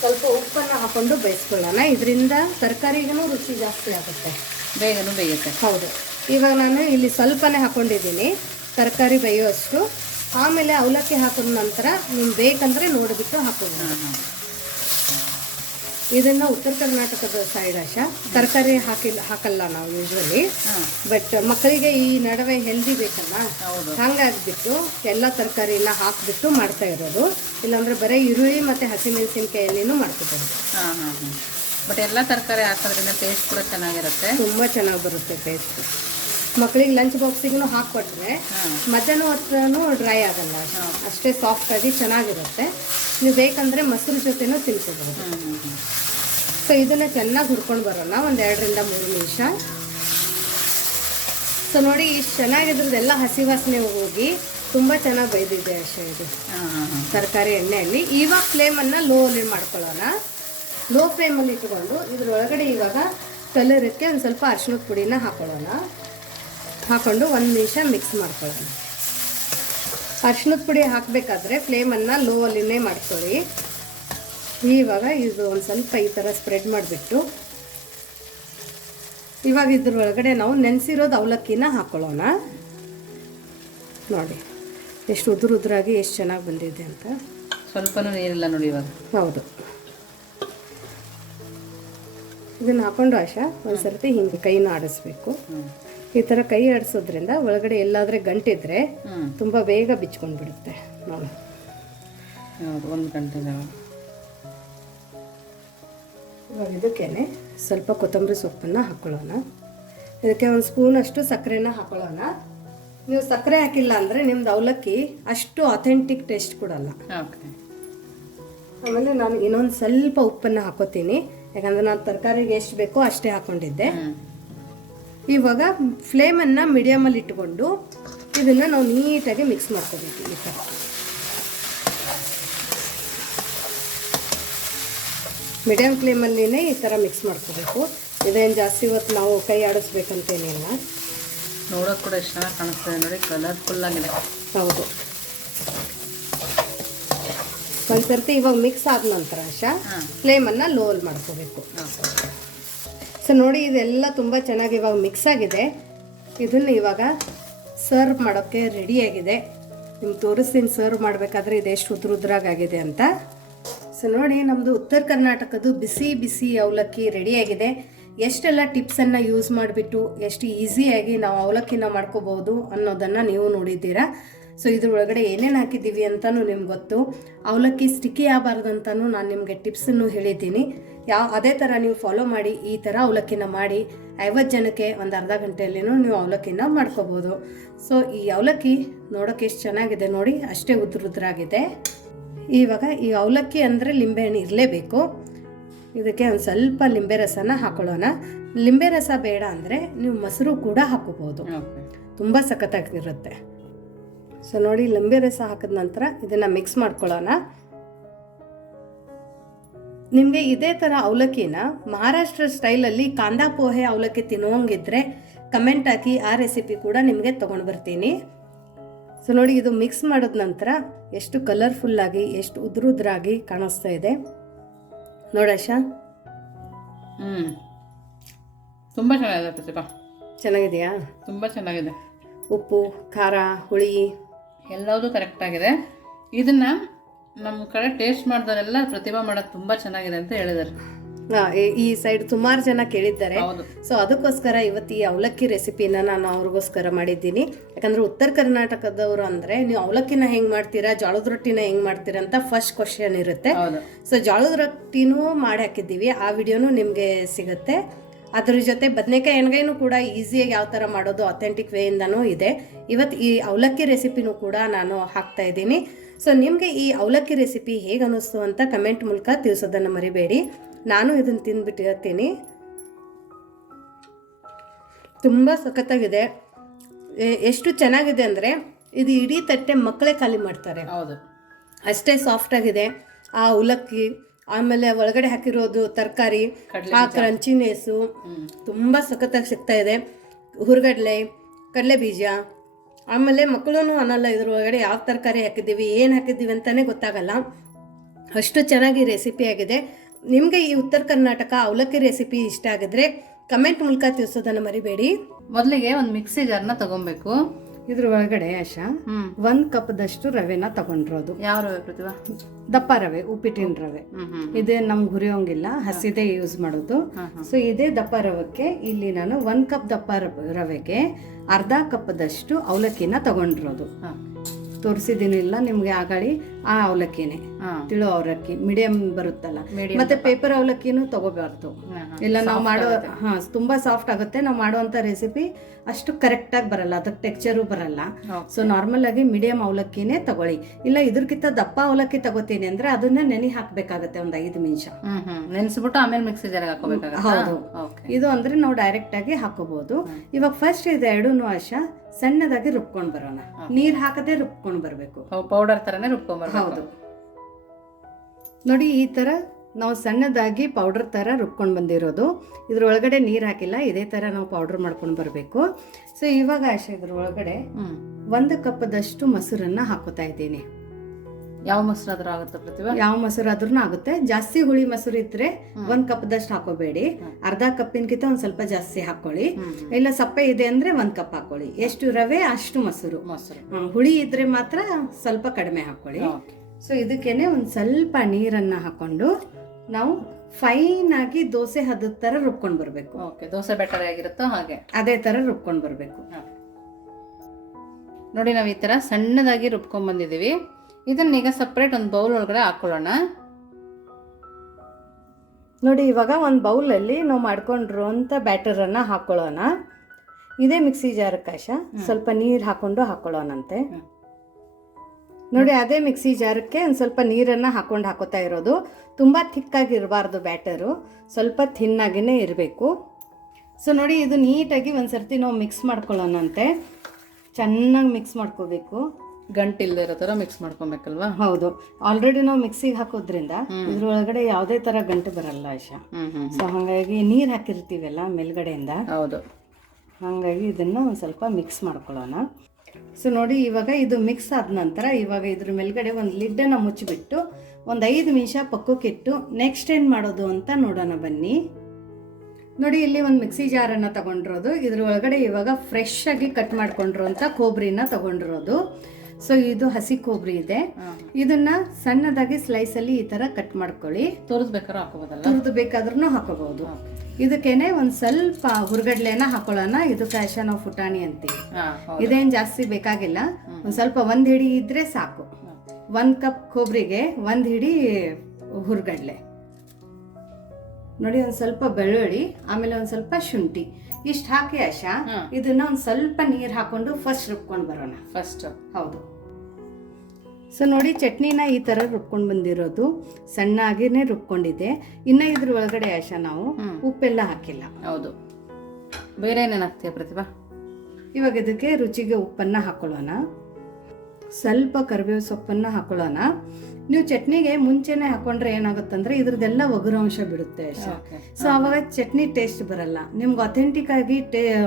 ಸ್ವಲ್ಪ ಉಪ್ಪನ್ನು ಹಾಕೊಂಡು ಬೇಯಿಸ್ಕೊಳ್ಳೋಣ. ಇದರಿಂದ ತರಕಾರಿಗೂ ರುಚಿ ಜಾಸ್ತಿ ಆಗುತ್ತೆ, ಬೇಗನೂ ಬೇಯುತ್ತೆ. ಹೌದು. ಇವಾಗ ನಾನು ಇಲ್ಲಿ ಸ್ವಲ್ಪನೇ ಹಾಕೊಂಡಿದ್ದೀನಿ ತರಕಾರಿ ಬೇಯುವಷ್ಟು. ಆಮೇಲೆ ಅವಲಕ್ಕಿ ಹಾಕಿದ ನಂತರ ನಿಮ್ಗೆ ಬೇಕಂದರೆ ನೋಡಿಬಿಟ್ಟು ಹಾಕೋಬೋದು. ಇದನ್ನು ಉತ್ತರ ಕರ್ನಾಟಕದ ಸೈಡ್ ಆಶಾ ತರಕಾರಿ ಹಾಕಲ್ಲ ನಾವು ಯೂಶ್ವಲಿ. ಬಟ್ ಮಕ್ಕಳಿಗೆ ಈ ನಡುವೆ ಹೆಲ್ದಿ ಬೇಕಲ್ಲ, ಹಂಗಾಗ್ಬಿಟ್ಟು ಎಲ್ಲ ತರಕಾರಿನ ಹಾಕಿಬಿಟ್ಟು ಮಾಡ್ತಾ ಇರೋದು. ಇಲ್ಲಾಂದ್ರೆ ಬರೀ ಈರುಳ್ಳಿ ಮತ್ತು ಹಸಿಮೆಣಸಿನ್ಕಾಯಲ್ಲಿನೂ ಮಾಡ್ಕೋಬಹುದು. ಬಟ್ ಎಲ್ಲ ತರಕಾರಿ ಹಾಕೋದ್ರಿಂದ ಟೇಸ್ಟ್ ಕೂಡ ಚೆನ್ನಾಗಿರುತ್ತೆ, ತುಂಬ ಚೆನ್ನಾಗಿ ಬರುತ್ತೆ ಟೇಸ್ಟ್. ಮಕ್ಕಳಿಗೆ ಲಂಚ್ ಬಾಕ್ಸಿಗೂ ಹಾಕ್ಕೊಟ್ರೆ ಮಧ್ಯಾಹ್ನ ಹೊತ್ತೂ ಡ್ರೈ ಆಗಲ್ಲ, ಅಷ್ಟೇ ಸಾಫ್ಟಾಗಿ ಚೆನ್ನಾಗಿರುತ್ತೆ. ನೀವು ಬೇಕಂದರೆ ಮೊಸರು ಜೊತೆನೂ ತಿನ್ಕೋಬಹುದು. ಸೊ ಇದನ್ನು ಚೆನ್ನಾಗಿ ಹುರ್ಕೊಂಡು ಬರೋಣ ಒಂದು 2ರಿಂದ 3 ನಿಮಿಷ. ಸೊ ನೋಡಿ, ಇಷ್ಟು ಚೆನ್ನಾಗಿದ್ರದ್ದೆಲ್ಲ ಹಸಿ ವಾಸನೆ ಹೋಗಿ ತುಂಬ ಚೆನ್ನಾಗಿ ಬೈದಿದೆ ಅಷ್ಟೇ ಇದು ತರಕಾರಿ ಎಣ್ಣೆಯಲ್ಲಿ. ಇವಾಗ ಫ್ಲೇಮನ್ನು ಲೋಲಿ ಮಾಡ್ಕೊಳ್ಳೋಣ. ಲೋ ಫ್ಲೇಮಲ್ಲಿ ಇಟ್ಕೊಂಡು ಇದ್ರೊಳಗಡೆ ಇವಾಗ ಕಲರಕ್ಕೆ ಒಂದು ಸ್ವಲ್ಪ ಅರಿಶಿಣದ ಪುಡಿನ ಹಾಕೊಳ್ಳೋಣ. ಹಾಕ್ಕೊಂಡು 1 ನಿಮಿಷ ಮಿಕ್ಸ್ ಮಾಡ್ಕೊಳ್ಳೋಣ. ಅರಿಶಿಣದ ಪುಡಿ ಹಾಕಬೇಕಾದ್ರೆ ಫ್ಲೇಮನ್ನು ಲೋ ಅಲ್ಲಿನೇ ಮಾಡ್ಕೊಳ್ಳಿ. ಇವಾಗ ಇದು ಒಂದು ಸ್ವಲ್ಪ ಈ ಥರ ಸ್ಪ್ರೆಡ್ ಮಾಡಿಬಿಟ್ಟು ಇವಾಗ ಇದ್ರೊಳಗಡೆ ನಾವು ನೆನೆಸಿರೋದು ಅವಲಕ್ಕಿನ ಹಾಕ್ಕೊಳ್ಳೋಣ. ನೋಡಿ ಎಷ್ಟು ಉದುರಾಗಿ ಎಷ್ಟು ಚೆನ್ನಾಗಿ ಬಂದಿದೆ ಅಂತ. ಸ್ವಲ್ಪನೂ ನೀರಿಲ್ಲ ನೋಡಿ ಇವಾಗ. ಹೌದು, ಇದನ್ನು ಹಾಕೊಂಡು ಆಶಾ ಒಂದು ಸರ್ತಿ ಹಿಂಗೆ ಕೈನ ಆಡಿಸ್ಬೇಕು. ಈ ಥರ ಕೈ ಆಡಿಸೋದ್ರಿಂದ ಒಳಗಡೆ ಎಲ್ಲಾದರೆ ಗಂಟಿದ್ರೆ ತುಂಬ ಬೇಗ ಬಿಚ್ಕೊಂಡು ಬಿಡುತ್ತೆ. ನೋಡಿ, 1 ಗಂಟೆ. ಇವಾಗ ಇದಕ್ಕೇನೆ ಸ್ವಲ್ಪ ಕೊತ್ತಂಬರಿ ಸೊಪ್ಪನ್ನು ಹಾಕ್ಕೊಳ್ಳೋಣ. ಇದಕ್ಕೆ 1 ಸ್ಪೂನಷ್ಟು ಸಕ್ಕರೆನ ಹಾಕ್ಕೊಳ್ಳೋಣ. ನೀವು ಸಕ್ಕರೆ ಹಾಕಿಲ್ಲ ಅಂದರೆ ನಿಮ್ದು ಅವಲಕ್ಕಿ ಅಷ್ಟು ಅಥೆಂಟಿಕ್ ಟೇಸ್ಟ್ ಕೊಡಲ್ಲ. ಆಮೇಲೆ ನಾನು ಇನ್ನೊಂದು ಸ್ವಲ್ಪ ಉಪ್ಪನ್ನು ಹಾಕೋತೀನಿ, ಯಾಕಂದರೆ ನಾನು ತರಕಾರಿಗೆ ಎಷ್ಟು ಬೇಕೋ ಅಷ್ಟೇ ಹಾಕ್ಕೊಂಡಿದ್ದೆ. ಇವಾಗ ಫ್ಲೇಮನ್ನು ಮೀಡಿಯಮಲ್ಲಿ ಇಟ್ಕೊಂಡು ಇದನ್ನು ನಾವು ನೀಟಾಗಿ ಮಿಕ್ಸ್ ಮಾಡ್ಕೋಬೇಕು. ಈ ಥರ ಮೀಡಿಯಮ್ ಫ್ಲೇಮಲ್ಲಿನೇ ಈ ಥರ ಮಿಕ್ಸ್ ಮಾಡ್ಕೋಬೇಕು. ಇದೇನು ಜಾಸ್ತಿ ಹೊತ್ತು ನಾವು ಕೈ ಆಡಿಸ್ಬೇಕಂತೇನಿಲ್ಲ. ನೋಡೋಕೆ ಕೂಡ ಎಷ್ಟು ಚೆನ್ನಾಗಿ ಕಾಣಿಸ್ತದೆ ನೋಡಿ, ಕಲರ್ಫುಲ್ ಆಗಿದೆ. ಹೌದು, ಒಂದು ಸರ್ತಿ ಇವಾಗ ಮಿಕ್ಸ್ ಆದ ನಂತರ ಆಶಾ ಫ್ಲೇಮನ್ನು ಲೋಲ್ ಮಾಡ್ಕೋಬೇಕು. ಸೊ ನೋಡಿ, ಇದೆಲ್ಲ ತುಂಬ ಚೆನ್ನಾಗಿ ಇವಾಗ ಮಿಕ್ಸ್ ಆಗಿದೆ. ಇದನ್ನು ಇವಾಗ ಸರ್ವ್ ಮಾಡೋಕ್ಕೆ ರೆಡಿಯಾಗಿದೆ. ನಿಮ್ಗೆ ತೋರಿಸ್ತೀನಿ ಸರ್ವ್ ಮಾಡಬೇಕಾದ್ರೆ ಇದೆಷ್ಟು ಉದ್ರಾಗಾಗಿದೆ ಅಂತ. ಸೊ ನೋಡಿ, ನಮ್ಮದು ಉತ್ತರ ಕರ್ನಾಟಕದ್ದು ಬಿಸಿ ಬಿಸಿ ಅವಲಕ್ಕಿ ರೆಡಿಯಾಗಿದೆ. ಎಷ್ಟೆಲ್ಲ ಟಿಪ್ಸನ್ನು ಯೂಸ್ ಮಾಡಿಬಿಟ್ಟು ಎಷ್ಟು ಈಸಿಯಾಗಿ ನಾವು ಅವಲಕ್ಕಿನ ಮಾಡ್ಕೋಬೋದು ಅನ್ನೋದನ್ನು ನೀವು ನೋಡಿದ್ದೀರಾ. ಸೊ ಇದ್ರ ಒಳಗಡೆ ಏನೇನು ಹಾಕಿದ್ದೀವಿ ಅಂತಲೂ ನಿಮ್ಗೆ ಗೊತ್ತು. ಅವಲಕ್ಕಿ ಸ್ಟಿಕ್ಕಿ ಆಗಬಾರ್ದಂತನೂ ನಾನು ನಿಮಗೆ ಟಿಪ್ಸನ್ನು ಹೇಳಿದ್ದೀನಿ. ಅದೇ ಥರ ನೀವು ಫಾಲೋ ಮಾಡಿ ಈ ಥರ ಅವಲಕ್ಕಿನ ಮಾಡಿ 50 ಜನಕ್ಕೆ ಒಂದು ಅರ್ಧ ಗಂಟೆಯಲ್ಲಿನೂ ನೀವು ಅವಲಕ್ಕಿನ ಮಾಡ್ಕೋಬೋದು. ಸೊ ಈ ಅವಲಕ್ಕಿ ನೋಡೋಕ್ಕೆ ಎಷ್ಟು ಚೆನ್ನಾಗಿದೆ ನೋಡಿ, ಅಷ್ಟೇ ಉದ್ರಾಗಿದೆ. ಇವಾಗ ಈ ಅವಲಕ್ಕಿ ಅಂದರೆ ಲಿಂಬೆಹಣ್ಣು ಇರಲೇಬೇಕು. ಇದಕ್ಕೆ ಒಂದು ಸ್ವಲ್ಪ ಲಿಂಬೆ ರಸನ ಹಾಕೊಳ್ಳೋಣ. ಲಿಂಬೆ ರಸ ಬೇಡ ಅಂದರೆ ನೀವು ಮೊಸರು ಕೂಡ ಹಾಕೋಬೋದು, ತುಂಬ ಸಖತ್ತಾಗಿರುತ್ತೆ. ಸೊ ನೋಡಿ, ಲಿಂಬೆ ರಸ ಹಾಕಿದ ನಂತರ ಇದನ್ನು ಮಿಕ್ಸ್ ಮಾಡ್ಕೊಳ್ಳೋಣ. ನಿಮಗೆ ಇದೇ ಥರ ಅವಲಕ್ಕಿನ ಮಹಾರಾಷ್ಟ್ರ ಸ್ಟೈಲಲ್ಲಿ ಕಾಂದಾ ಪೋಹೆ ಅವಲಕ್ಕಿ ತಿನ್ನೋಂಗಿದ್ರೆ ಕಮೆಂಟ್ ಹಾಕಿ, ಆ ರೆಸಿಪಿ ಕೂಡ ನಿಮಗೆ ತೊಗೊಂಡು ಬರ್ತೀನಿ. ಸೊ ನೋಡಿ, ಇದು ಮಿಕ್ಸ್ ಮಾಡಿದ ನಂತರ ಎಷ್ಟು ಕಲರ್ಫುಲ್ಲಾಗಿ ಎಷ್ಟು ಉದ್ರಾಗಿ ಕಾಣಿಸ್ತಾ ಇದೆ ನೋಡಶ. ತುಂಬ ಚೆನ್ನಾಗಿದೆ ಪ್ರತಿಭಾ. ಚೆನ್ನಾಗಿದೆಯಾ? ತುಂಬ ಚೆನ್ನಾಗಿದೆ. ಉಪ್ಪು, ಖಾರ, ಹುಳಿ ಎಲ್ಲವೂ ಕರೆಕ್ಟಾಗಿದೆ. ಇದನ್ನು ನಮ್ಮ ಕಡೆ ಟೇಸ್ಟ್ ಮಾಡಿದವರೆಲ್ಲ ಪ್ರತಿಭಾ ಮಾಡೋದು ತುಂಬ ಚೆನ್ನಾಗಿದೆ ಅಂತ ಹೇಳಿದ್ದಾರೆ. ಈ ಸೈಡ್ ಸುಮಾರು ಜನ ಕೇಳಿದ್ದಾರೆ. ಹೌದು. ಸೊ ಅದಕ್ಕೋಸ್ಕರ ಇವತ್ತು ಈ ಅವಲಕ್ಕಿ ರೆಸಿಪಿನ ನಾನು ಅವ್ರಿಗೋಸ್ಕರ ಮಾಡಿದ್ದೀನಿ. ಯಾಕಂದರೆ ಉತ್ತರ ಕರ್ನಾಟಕದವರು ಅಂದರೆ ನೀವು ಅವಲಕ್ಕಿನ ಹೆಂಗೆ ಮಾಡ್ತೀರಾ, ಜೋಳದ ರೊಟ್ಟಿನ ಹೆಂಗೆ ಮಾಡ್ತೀರಾ ಅಂತ ಫಸ್ಟ್ ಕ್ವಶನ್ ಇರುತ್ತೆ. ಸೊ ಜೋಳದ ರೊಟ್ಟಿನೂ ಮಾಡಿ ಹಾಕಿದ್ದೀವಿ, ಆ ವಿಡಿಯೋನೂ ನಿಮಗೆ ಸಿಗುತ್ತೆ. ಅದ್ರ ಜೊತೆ ಬದನೆಕಾಯಿ ಎಣ್ಗಾಯಿನೂ ಕೂಡ ಈಸಿಯಾಗಿ ಯಾವ ಥರ ಮಾಡೋದು ಅಥೆಂಟಿಕ್ ವೇಯಿಂದನೂ ಇದೆ. ಇವತ್ತು ಈ ಅವಲಕ್ಕಿ ರೆಸಿಪಿನೂ ಕೂಡ ನಾನು ಹಾಕ್ತಾ ಇದ್ದೀನಿ. ಸೊ ನಿಮಗೆ ಈ ಅವಲಕ್ಕಿ ರೆಸಿಪಿ ಹೇಗೆ ಅನ್ನಿಸ್ತು ಅಂತ ಕಮೆಂಟ್ ಮೂಲಕ ತಿಳಿಸೋದನ್ನು ಮರಿಬೇಡಿ. ನಾನು ಇದನ್ನು ತಿಂದ್ಬಿಟ್ಟಿರ್ತೀನಿ. ತುಂಬ ಸಖತ್ತಾಗಿದೆ. ಎಷ್ಟು ಚೆನ್ನಾಗಿದೆ ಅಂದರೆ ಇದು ಇಡೀ ತಟ್ಟೆ ಮಕ್ಕಳೇ ಖಾಲಿ ಮಾಡ್ತಾರೆ. ಹೌದು, ಅಷ್ಟೇ ಸಾಫ್ಟಾಗಿದೆ ಆ ಅವಲಕ್ಕಿ. ಆಮೇಲೆ ಒಳಗಡೆ ಹಾಕಿರೋದು ತರಕಾರಿ, ಆ ಕ್ರಂಚಿನೆಸ್ಸು ತುಂಬ ಸಖತ್ತಾಗಿ ಸಿಗ್ತಾ ಇದೆ. ಹುರ್ಗಡ್ಲೆ, ಕಡಲೆ ಬೀಜ, ಆಮೇಲೆ ಮಕ್ಕಳು ಅನ್ನಲ್ಲ ಇದ್ರೊಳಗಡೆ ಯಾವ ತರಕಾರಿ ಹಾಕಿದ್ದೀವಿ, ಏನು ಹಾಕಿದ್ದೀವಿ ಅಂತಲೇ ಗೊತ್ತಾಗಲ್ಲ, ಅಷ್ಟು ಚೆನ್ನಾಗಿ ರೆಸಿಪಿ ಆಗಿದೆ. ನಿಮಗೆ ಈ ಉತ್ತರ ಕರ್ನಾಟಕ ಅವಲಕ್ಕಿ ರೆಸಿಪಿ ಇಷ್ಟ ಆಗಿದ್ರೆ ಕಮೆಂಟ್ ಮೂಲಕ ತಿಳಿಸೋದನ್ನು ಮರಿಬೇಡಿ. ಮೊದಲಿಗೆ ಒಂದು ಮಿಕ್ಸಿ ಜಾರ್ನ ತಗೊಬೇಕು. ಇದ್ರ ಒಳಗಡೆ ಆಶಾ 1 ಕಪ್ದಷ್ಟು ರವೆನ ತಗೊಂಡಿರೋದು. ಯಾವ ರವೆ ಪ್ರತಿಭಾ? ದಪ್ಪ ರವೆ, ಉಪ್ಪಿಟ್ಟಿನ ರವೆ. ಇದೇ ನಮ್ಗೆ ಹುರಿಯೋಂಗಿಲ್ಲ, ಹಸಿದೇ ಯೂಸ್ ಮಾಡೋದು. ಸೊ ಇದೇ ದಪ್ಪ ರವಕ್ಕೆ ಇಲ್ಲಿ ನಾನು 1 ಕಪ್ ದಪ್ಪ ರವೆಗೆ ಅರ್ಧ ಕಪ್ದಷ್ಟು ಅವಲಕ್ಕಿನ ತಗೊಂಡಿರೋದು. ತೋರಿಸಿದ್ದೀನಿಲ್ಲ ನಿಮ್ಗೆ ಆಗಾಳಿ, ಆ ಅವಲಕ್ಕಿನೇ ತಿಳೋ ಅವಲಕ್ಕಿ ಮೀಡಿಯಂ ಬರುತ್ತಲ್ಲ. ಮತ್ತೆ ಪೇಪರ್ ಅವಲಕ್ಕಿನೂ ತಗೋಬಾರ್ದು, ಇಲ್ಲ ನಾವು ಮಾಡೋ ತುಂಬಾ ಸಾಫ್ಟ್ ಆಗುತ್ತೆ. ನಾವು ಮಾಡುವಂತ ರೆಸಿಪಿ ಅಷ್ಟು ಕರೆಕ್ಟ್ ಆಗಿ ಬರಲ್ಲ, ಅದಕ್ಕೆ ಟೆಕ್ಸ್ಚರು ಬರಲ್ಲ. ಸೊ ನಾರ್ಮಲ್ ಆಗಿ ಮೀಡಿಯಂ ಅವಲಕ್ಕಿನೇ ತಗೊಳ್ಳಿ. ಇಲ್ಲ ಇದ್ರಕ್ಕಿಂತ ದಪ್ಪ ಅವಲಕ್ಕಿ ತಗೋತೀನಿ ಅಂದ್ರೆ ಅದನ್ನ ನೆನೆ ಹಾಕ್ಬೇಕಾಗತ್ತೆ ಒಂದು 5 ನಿಮಿಷ ನೆನೆಸ್ಬಿಟ್ಟು ಆಮೇಲೆ ಮಿಕ್ಸಿ ಜಾರ್ಗೆ ಹಾಕೋಬೇಕಾಗುತ್ತೆ. ಹೌದು, ಇದು ಅಂದ್ರೆ ನಾವು ಡೈರೆಕ್ಟ್ ಆಗಿ ಹಾಕೋಬಹುದು. ಇವಾಗ ಫಸ್ಟ್ ಇದು ಎರಡೂನು ಆಶಾ ಸಣ್ಣದಾಗಿ ರುಬ್ಕೊಂಡ್ ಬರೋಣ. ನೀರ್ ಹಾಕದೆ ರುಬ್ಕೊಂಡ್ ಬರ್ಬೇಕು, ಪೌಡರ್ ತರನೇ ರುಬ್ಕೊಂಡ್ ಬರ್ಬೇಕು. ಹೌದು ನೋಡಿ, ಈ ತರ ನಾವು ಸಣ್ಣದಾಗಿ ಪೌಡರ್ ತರ ರುಬ್ಕೊಂಡು ಬಂದಿರೋದು. ಇದ್ರೊಳಗಡೆ ನೀರು ಹಾಕಿಲ್ಲ, ಇದೇ ತರ ನಾವು ಪೌಡರ್ ಮಾಡ್ಕೊಂಡು ಬರಬೇಕು. ಸೊ ಇವಾಗ ಆಶಾ ಇದ್ರೊಳಗಡೆ 1 ಕಪ್ದಷ್ಟು ಮೊಸರನ್ನ ಹಾಕೋತಾ ಇದ್ದೀನಿ. ಯಾವ ಮೊಸರು ಆದ್ರೂ ಆಗುತ್ತೆ ಪ್ರತಿಭಾ? ಯಾವ ಮೊಸರು ಆದ್ರೂ ಆಗುತ್ತೆ. ಜಾಸ್ತಿ ಹುಳಿ ಮೊಸರು ಇದ್ರೆ 1 ಕಪ್ದಷ್ಟು ಹಾಕೋಬೇಡಿ, ಅರ್ಧ ಕಪ್ಪಿನಕಿಂತ ಒಂದ್ ಸ್ವಲ್ಪ ಜಾಸ್ತಿ ಹಾಕೊಳ್ಳಿ. ಇಲ್ಲ ಸಪ್ಪೆ ಇದೆ ಅಂದ್ರೆ 1 ಕಪ್ ಹಾಕೊಳ್ಳಿ. ಎಷ್ಟು ರವೆ ಅಷ್ಟು ಮೊಸರು. ಹುಳಿ ಇದ್ರೆ ಮಾತ್ರ ಸ್ವಲ್ಪ ಕಡಿಮೆ ಹಾಕೊಳ್ಳಿ. ಸೊ ಇದಕ್ಕೇನೆ ಒಂದ್ ಸ್ವಲ್ಪ ನೀರನ್ನ ಹಾಕೊಂಡು ನಾವು ಫೈನ್ ಆಗಿ ದೋಸೆ ಹದದ ತರ ರುಬ್ಕೊಂಡ್ ಬರ್ಬೇಕು. ದೋಸೆ ಬೆಟರ್ ಆಗಿರುತ್ತೋ ಹಾಗೆ ಅದೇ ತರ ರುಬ್ಕೊಂಡ್ ಬರ್ಬೇಕು. ನೋಡಿ, ನಾವು ಈ ತರ ಸಣ್ಣದಾಗಿ ರುಬ್ಕೊಂಡ್ ಬಂದಿದೀವಿ. ಇದನ್ನೀಗ ಸಪ್ರೇಟ್ ಒಂದು ಬೌಲ್ ಒಳಗಡೆ ಹಾಕೊಳ್ಳೋಣ. ನೋಡಿ, ಇವಾಗ ಒಂದು ಬೌಲಲ್ಲಿ ನಾವು ಮಾಡ್ಕೊಂಡಿರುವಂಥ ಬ್ಯಾಟರನ್ನು ಹಾಕೊಳ್ಳೋಣ. ಇದೇ ಮಿಕ್ಸಿ ಜಾರಕ್ಕೆ ಸ್ವಲ್ಪ ನೀರು ಹಾಕೊಳ್ಳೋಣಂತೆ. ನೋಡಿ, ಅದೇ ಮಿಕ್ಸಿ ಜಾರಕ್ಕೆ ಒಂದು ಸ್ವಲ್ಪ ನೀರನ್ನು ಹಾಕೋತಾ ಇರೋದು. ತುಂಬ ಥಿಕ್ಕಾಗಿ ಇರಬಾರ್ದು ಬ್ಯಾಟರು, ಸ್ವಲ್ಪ ಥಿನ್ನಾಗಿನೇ ಇರಬೇಕು. ಸೊ ನೋಡಿ, ಇದು ನೀಟಾಗಿ ಒಂದು ಸರ್ತಿ ನಾವು ಮಿಕ್ಸ್ ಮಾಡ್ಕೊಳ್ಳೋಣಂತೆ. ಚೆನ್ನಾಗಿ ಮಿಕ್ಸ್ ಮಾಡ್ಕೋಬೇಕು, ಗಂಟಿಲ್ಲದೆ ಇರೋ ಥರ ಮಿಕ್ಸ್ ಮಾಡ್ಕೊಬೇಕಲ್ವಾ? ಹೌದು, ಆಲ್ರೆಡಿ ನಾವು ಮಿಕ್ಸಿಗೆ ಹಾಕೋದ್ರಿಂದ ಇದ್ರೊಳಗಡೆ ಯಾವುದೇ ಥರ ಗಂಟು ಬರಲ್ಲ ಆಶಾ. ಸೊ ಹಾಗಾಗಿ ನೀರು ಹಾಕಿರ್ತೀವಲ್ಲ ಮೇಲ್ಗಡೆಯಿಂದ, ಹೌದು, ಹಾಗಾಗಿ ಇದನ್ನು ಒಂದು ಸ್ವಲ್ಪ ಮಿಕ್ಸ್ ಮಾಡ್ಕೊಳ್ಳೋಣ. ಸೊ ನೋಡಿ, ಇವಾಗ ಇದು ಮಿಕ್ಸ್ ಆದ ನಂತರ ಇವಾಗ ಇದ್ರ ಮೇಲ್ಗಡೆ ಒಂದು ಲಿಡ್ಡನ್ನು ಮುಚ್ಚಿಬಿಟ್ಟು ಒಂದು 5 ನಿಮಿಷ ಪಕ್ಕಕ್ಕಿಟ್ಟು ನೆಕ್ಸ್ಟ್ ಏನು ಮಾಡೋದು ಅಂತ ನೋಡೋಣ ಬನ್ನಿ. ನೋಡಿ, ಇಲ್ಲಿ ಒಂದು ಮಿಕ್ಸಿ ಜಾರನ್ನು ತಗೊಂಡಿರೋದು. ಇದ್ರ ಒಳಗಡೆ ಇವಾಗ ಫ್ರೆಶ್ ಆಗಿ ಕಟ್ ಮಾಡ್ಕೊಂಡಿರೋಂಥ ಕೊಬ್ಬರಿನ ತಗೊಂಡಿರೋದು. ಸೊ ಇದು ಹಸಿ ಕೊಬ್ಬರಿ ಇದೆ, ಇದನ್ನ ಸಣ್ಣದಾಗಿ ಸ್ಲೈಸಲ್ಲಿ ಈ ಥರ ಕಟ್ ಮಾಡ್ಕೊಳ್ಳಿ. ತುರಿದ್ಬೇಕಾದ್ರೂ ಹಾಕೋಬೋದಲ್ಲ? ತುರಿದು ಬೇಕಾದ್ರೂ ಹಾಕೋಬಹುದು. ಇದಕ್ಕೇನೆ ಒಂದು ಸ್ವಲ್ಪ ಹುರ್ಗಡ್ಲೆನ ಹಾಕೊಳ್ಳೋಣ. ಇದಕ್ಕೆ ಆಶಾ ನಾವು ಫುಟಾಣಿ ಅಂತೀವಿ. ಇದೇನು ಜಾಸ್ತಿ ಬೇಕಾಗಿಲ್ಲ, ಒಂದು ಸ್ವಲ್ಪ 1 ಹಿಡಿ ಇದ್ರೆ ಸಾಕು. 1 ಕಪ್ ಕೊಬ್ಬರಿಗೆ 1 ಹಿಡಿ ಹುರ್ಗಡ್ಲೆ. ನೋಡಿ, ಒಂದು ಸ್ವಲ್ಪ ಬೆಳ್ಳುಳ್ಳಿ, ಆಮೇಲೆ ಒಂದು ಸ್ವಲ್ಪ ಶುಂಠಿ, ಇಷ್ಟು ಹಾಕಿ ಆಶಾ ಇದನ್ನ ಒಂದು ಸ್ವಲ್ಪ ನೀರು ಹಾಕೊಂಡು ಫಸ್ಟ್ ರುಬ್ಕೊಂಡು ಬರೋಣ. ಫಸ್ಟ್? ಹೌದು. ಸೊ ನೋಡಿ ಚಟ್ನಿನ ಈ ಥರ ರುಬ್ಕೊಂಡು ಬಂದಿರೋದು ಸಣ್ಣಾಗಿನೇ ರುಬ್ಕೊಂಡಿದೆ. ಇನ್ನು ಇದ್ರ ಒಳಗಡೆ ಆಶಾ ನಾವು ಉಪ್ಪೆಲ್ಲ ಹಾಕಿಲ್ಲ. ಹೌದು. ಬೇರೆ ಏನೇನು ಹಾಕ್ತೀಯ ಪ್ರತಿಭಾ? ಇವಾಗ ಇದಕ್ಕೆ ರುಚಿಗೆ ಉಪ್ಪನ್ನು ಹಾಕೊಳ್ಳೋಣ, ಸ್ವಲ್ಪ ಕರಿಬೇವು ಸೊಪ್ಪನ್ನು ಹಾಕೊಳ್ಳೋಣ. ನೀವು ಚಟ್ನಿಗೆ ಮುಂಚೆನೆ ಹಾಕೊಂಡ್ರೆ ಏನಾಗುತ್ತಂದ್ರೆ ಇದ್ರದ್ದೆಲ್ಲ ಒಗರಾಂಶ ಬಿಡುತ್ತೆ ಆಶಾ. ಸೊ ಅವಾಗ ಚಟ್ನಿ ಟೇಸ್ಟ್ ಬರಲ್ಲ. ನಿಮ್ಗೆ ಅಥೆಂಟಿಕ್ ಆಗಿ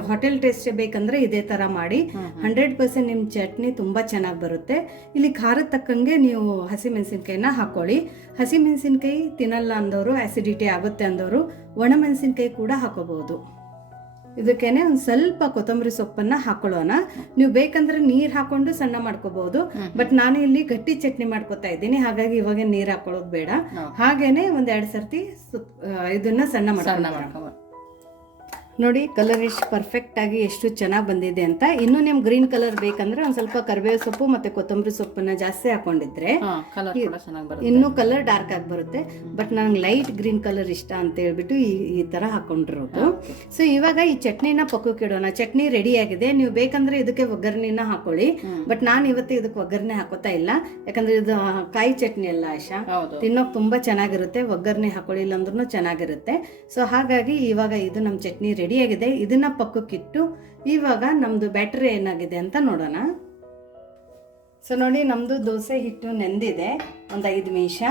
ಹೋಟೆಲ್ ಟೇಸ್ಟ್ ಬೇಕಂದ್ರೆ ಇದೇ ತರ ಮಾಡಿ 100% ನಿಮ್ಮ ಚಟ್ನಿ ತುಂಬಾ ಚೆನ್ನಾಗಿ ಬರುತ್ತೆ. ಇಲ್ಲಿ ಖಾರದ ತಕ್ಕಂಗೆ ನೀವು ಹಸಿಮೆಣಸಿನ್ಕಾಯಿನ ಹಾಕೊಳ್ಳಿ. ಹಸಿಮೆಣಸಿನ್ಕಾಯಿ ತಿನ್ನಲ್ಲ ಅಂದವರು, ಆಸಿಡಿಟಿ ಆಗುತ್ತೆ ಅಂದವರು ಒಣಮೆಣಸಿನ್ಕಾಯಿ ಕೂಡ ಹಾಕೋಬಹುದು. ಇದಕ್ಕೇನೆ ಒಂದು ಸ್ವಲ್ಪ ಕೊತ್ತಂಬರಿ ಸೊಪ್ಪನ್ನ ಹಾಕೊಳ್ಳೋಣ. ನೀವು ಬೇಕಂದ್ರೆ ನೀರ್ ಹಾಕೊಂಡು ಸಣ್ಣ ಮಾಡ್ಕೋಬಹುದು, ಬಟ್ ನಾನು ಇಲ್ಲಿ ಗಟ್ಟಿ ಚಟ್ನಿ ಮಾಡ್ಕೊತಾ ಇದ್ದೀನಿ, ಹಾಗಾಗಿ ಇವಾಗ ನೀರ್ ಹಾಕೊಳ್ಳೋದು ಬೇಡ. ಹಾಗೇನೆ ಒಂದ್ 2 ಸರ್ತಿ ಇದನ್ನ ಸಣ್ಣ ಮಾಡ್ಕೊಂಡು ನೋಡಿ. ಕಲರ್ ಎಷ್ಟು ಪರ್ಫೆಕ್ಟ್ ಆಗಿ ಎಷ್ಟು ಚೆನ್ನಾಗಿ ಬಂದಿದೆ ಅಂತ. ಇನ್ನು ನಿಮ್ಗೆ ಗ್ರೀನ್ ಕಲರ್ ಬೇಕಂದ್ರೆ ಒಂದ್ ಸ್ವಲ್ಪ ಕರಿಬೇವು ಸೊಪ್ಪು ಮತ್ತೆ ಕೊತ್ತಂಬರಿ ಸೊಪ್ಪನ್ನ ಜಾಸ್ತಿ ಹಾಕೊಂಡಿದ್ರೆ ಇನ್ನೂ ಕಲರ್ ಡಾರ್ಕ್ ಆಗಿ ಬರುತ್ತೆ. ಬಟ್ ನಂಗೆ ಲೈಟ್ ಗ್ರೀನ್ ಕಲರ್ ಇಷ್ಟ ಅಂತ ಹೇಳ್ಬಿಟ್ಟು ಈ ತರ ಹಾಕೊಂಡಿರೋದು. ಸೊ ಇವಾಗ ಈ ಚಟ್ನಿನ ಪಕ್ಕಕ್ಕೆ ಇಡೋಣ. ಚಟ್ನಿ ರೆಡಿ ಆಗಿದೆ. ನೀವು ಬೇಕಂದ್ರೆ ಇದಕ್ಕೆ ಒಗ್ಗರಣೆನ ಹಾಕೊಳ್ಳಿ, ಬಟ್ ನಾನು ಇವತ್ತು ಇದಕ್ಕೆ ಒಗ್ಗರಣೆ ಹಾಕೋತಾ ಇಲ್ಲ, ಯಾಕಂದ್ರೆ ಇದು ಕಾಯಿ ಚಟ್ನಿ ಅಲ್ಲ ಆಶಾ, ತಿನ್ನೋಕ್ ತುಂಬಾ ಚೆನ್ನಾಗಿರುತ್ತೆ. ಒಗ್ಗರಣೆ ಹಾಕೊಳ್ಳಿಲ್ಲ ಅಂದ್ರೂ ಚೆನ್ನಾಗಿರುತ್ತೆ. ಸೊ ಹಾಗಾಗಿ ಇವಾಗ ಇದು ನಮ್ಮ ಚಟ್ನಿ ರೆಡಿ ಆಗಿದೆ. ಇದನ್ನ ಪಕ್ಕಕ್ಕಿಟ್ಟು ಇವಾಗ ನಮ್ದು ಬ್ಯಾಟರಿ ಏನಾಗಿದೆ ಅಂತ ನೋಡೋಣ. ಸೊ ನೋಡಿ, ನಮ್ದು ದೋಸೆ ಹಿಟ್ಟು ನೆಂದಿದೆ. ಒಂದು 5 ನಿಮಿಷ